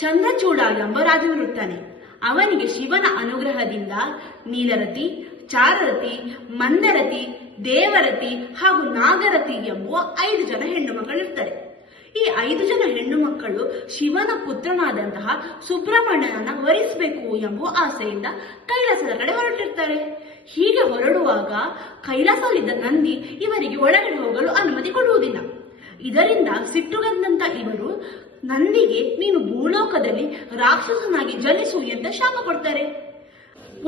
ಚಂದ್ರಚೂಡ ಎಂಬ ರಾಜನಿರುತ್ತಾನೆ. ಅವನಿಗೆ ಶಿವನ ಅನುಗ್ರಹದಿಂದ ನೀಲರತಿ, ಚಾರರತಿ, ಮಂದರತಿ, ದೇವರತಿ ಹಾಗೂ ನಾಗರತಿ ಎಂಬುವ 5 ಜನ ಹೆಣ್ಣು ಮಕ್ಕಳಿರ್ತಾರೆ. ಈ 5 ಜನ ಹೆಣ್ಣು ಮಕ್ಕಳು ಶಿವನ ಪುತ್ರನಾದಂತಹ ಸುಬ್ರಹ್ಮಣ್ಯನನ್ನ ವರಿಸಬೇಕು ಎಂಬುವ ಆಸೆಯಿಂದ ಕೈಲಾಸದ ಕಡೆ ಹೊರಟಿರ್ತಾರೆ. ಹೀಗೆ ಹೊರಡುವಾಗ ಕೈಲಾಸದಲ್ಲಿದ್ದ ನಂದಿ ಇವರಿಗೆ ಒಳಗಡೆ ಹೋಗಲು ಅನುಮತಿ ಕೊಡುವುದಿಲ್ಲ. ಇದರಿಂದ ಸಿಟ್ಟುಗಂದಂತ ಇವರು ನಂದಿಗೆ ನೀನು ಭೂಲೋಕದಲ್ಲಿ ರಾಕ್ಷಸನಾಗಿ ಜನಿಸು ಅಂತ ಶಾಪ ಕೊಡ್ತಾರೆ.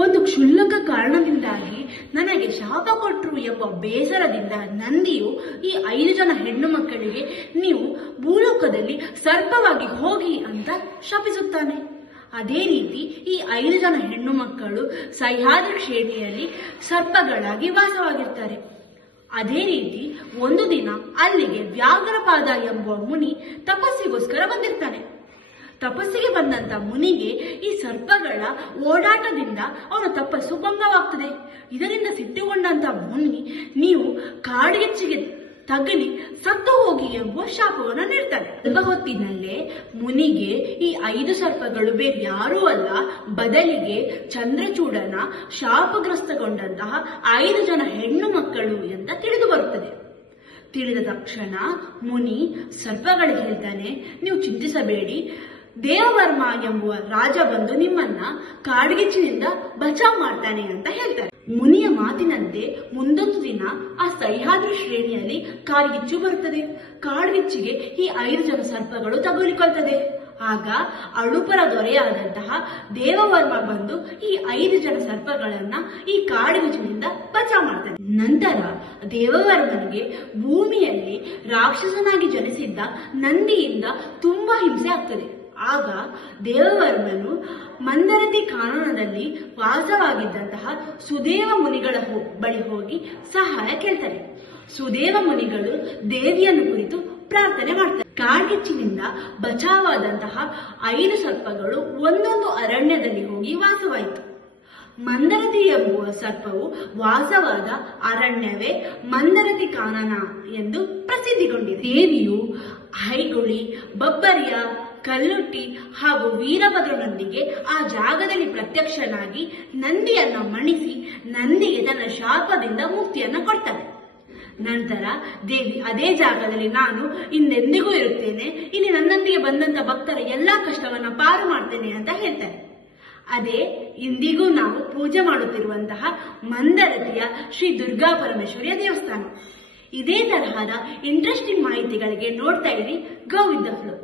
ಒಂದು ಕ್ಷುಲ್ಲಕ ಕಾರಣದಿಂದಾಗಿ ನನಗೆ ಶಾಪ ಕೊಟ್ಟರು ಎಂಬ ಬೇಸರದಿಂದ ನಂದಿಯು ಈ 5 ಜನ ಹೆಣ್ಣು ಮಕ್ಕಳಿಗೆ ನೀವು ಭೂಲೋಕದಲ್ಲಿ ಸರ್ಪವಾಗಿ ಹೋಗಿ ಅಂತ ಶಾಪಿಸುತ್ತಾನೆ. ಅದೇ ರೀತಿ ಈ 5 ಜನ ಹೆಣ್ಣು ಮಕ್ಕಳು ಸಹ್ಯಾದ್ರಿ ಶ್ರೇಣಿಯಲ್ಲಿ ಸರ್ಪಗಳಾಗಿ ವಾಸವಾಗಿರ್ತಾರೆ. ಅದೇ ರೀತಿ ಒಂದು ದಿನ ಅಲ್ಲಿಗೆ ವ್ಯಾಘ್ರಪಾದ ಎಂಬುವ ಮುನಿ ತಪಸ್ಸಿಗೋಸ್ಕರ ಬಂದಿರ್ತಾನೆ. ತಪಸ್ಸಿಗೆ ಬಂದಂತ ಮುನಿಗೆ ಈ ಸರ್ಪಗಳ ಓಡಾಟದಿಂದ ಅವನ ತಪಸ್ಸು ಭಂಗವಾಗ್ತದೆ. ಇದರಿಂದ ಸಿಟ್ಟುಕೊಂಡಂತ ಮುನಿ ನೀವು ಕಾಡ್ಗಿಚ್ಚಿಗೆ ತಗಲಿ ಸತ್ತು ಹೋಗಿ ಎಂಬುವ ಶಾಪವನ್ನು ನೀಡ್ತಾನೆ. ಸ್ವಲ್ಪ ಹೊತ್ತಿನಲ್ಲೇ ಮುನಿಗೆ ಈ 5 ಸರ್ಪಗಳು ಬೇರೆ ಯಾರೂ ಅಲ್ಲ, ಬದಲಿಗೆ ಚಂದ್ರಚೂಡನ ಶಾಪಗ್ರಸ್ತಗೊಂಡಂತಹ 5 ಜನ ಹೆಣ್ಣು ಮಕ್ಕಳು ಅಂತ ತಿಳಿದು ಬರುತ್ತದೆ. ತಿಳಿದ ತಕ್ಷಣ ಮುನಿ ಸರ್ಪಗಳಿಗೆ ಹೇಳ್ತಾನೆ, ನೀವು ಚಿಂತಿಸಬೇಡಿ, ದೇವವರ್ಮ ಎಂಬುವ ರಾಜ ಬಂದು ನಿಮ್ಮನ್ನ ಕಾಡ್ಗಿಚ್ಚಿನಿಂದ ಬಚಾವ್ ಮಾಡ್ತಾನೆ ಅಂತ ಹೇಳ್ತಾರೆ. ಮುನಿಯ ಮಾತಿನಂತೆ ಮುಂದೊಂದು ದಿನ ಆ ಸಹ್ಯಾದ್ರಿ ಶ್ರೇಣಿಯಲ್ಲಿ ಕಾಡ್ಗಿಚ್ಚು ಬರುತ್ತದೆ. ಕಾಡ್ಗಿಚ್ಚಿಗೆ ಈ 5 ಜನ ಸರ್ಪಗಳು ತಗುಲಿಕೊಳ್ತದೆ. ಆಗ ಅಳುಪರ ದೊರೆಯಾದಂತಹ ದೇವವರ್ಮ ಬಂದು ಈ 5 ಜನ ಸರ್ಪಗಳನ್ನ ಈ ಕಾಡ್ಗಿಚ್ಚಿನಿಂದ ಬಚಾವ್ ಮಾಡ್ತಾನೆ. ನಂತರ ದೇವವರ್ಮನಿಗೆ ಭೂಮಿಯಲ್ಲಿ ರಾಕ್ಷಸನಾಗಿ ಜನಿಸಿದ್ದ ನಂದಿಯಿಂದ ತುಂಬಾ ಹಿಂಸೆ ಆಗ್ತದೆ. ಆಗ ದೇವವರ್ಮನು ಮಂದರತಿ ಕಾನನದಲ್ಲಿ ವಾಸವಾಗಿದ್ದಂತಹ ಸುದೇವ ಮುನಿಗಳ ಬಳಿ ಹೋಗಿ ಸಹಾಯ ಕೇಳ್ತಾರೆ. ಸುದೇವ ಮುನಿಗಳು ದೇವಿಯನ್ನು ಕುರಿತು ಪ್ರಾರ್ಥನೆ ಮಾಡ್ತಾರೆ. ಕಾಡ್ಗಿಚ್ಚಿನಿಂದ ಬಚಾವಾದಂತಹ 5 ಸರ್ಪಗಳು ಒಂದೊಂದು ಅರಣ್ಯದಲ್ಲಿ ಹೋಗಿ ವಾಸವಾಯಿತು. ಮಂದರತಿ ಎಂಬುವ ಸರ್ಪವು ವಾಸವಾದ ಅರಣ್ಯವೇ ಮಂದರತಿ ಕಾನನ ಎಂದು ಪ್ರಸಿದ್ಧಿಗೊಂಡಿದೆ. ದೇವಿಯು ಹೈಗುಳಿ, ಬಬ್ಬರಿಯ, ಕಲ್ಲುಟ್ಟಿ ಹಾಗೂ ವೀರಭದ್ರನೊಂದಿಗೆ ಆ ಜಾಗದಲ್ಲಿ ಪ್ರತ್ಯಕ್ಷನಾಗಿ ನಂದಿಯನ್ನ ಮಣಿಸಿ ನಂದಿಗೆ ತನ್ನ ಶಾಪದಿಂದ ಮುಕ್ತಿಯನ್ನ ಕೊಡ್ತಾನೆ. ನಂತರ ದೇವಿ ಅದೇ ಜಾಗದಲ್ಲಿ ನಾನು ಇನ್ನೆಂದಿಗೂ ಇರುತ್ತೇನೆ, ಇಲ್ಲಿ ನನ್ನೊಂದಿಗೆ ಬಂದಂತ ಭಕ್ತರ ಎಲ್ಲಾ ಕಷ್ಟವನ್ನ ಪಾರು ಮಾಡ್ತೇನೆ ಅಂತ ಹೇಳ್ತಾರೆ. ಅದೇ ಇಂದಿಗೂ ನಾವು ಪೂಜೆ ಮಾಡುತ್ತಿರುವಂತಹ ಮಂದರತಿಯ ಶ್ರೀ ದುರ್ಗಾ ಪರಮೇಶ್ವರಿಯ ದೇವಸ್ಥಾನ. ಇದೇ ತರಹದ ಇಂಟ್ರೆಸ್ಟಿಂಗ್ ಮಾಹಿತಿಗಳಿಗೆ ನೋಡ್ತಾ ಇರಿ ಗೋ ವಿತ್ ದ ಫ್ಲೋ.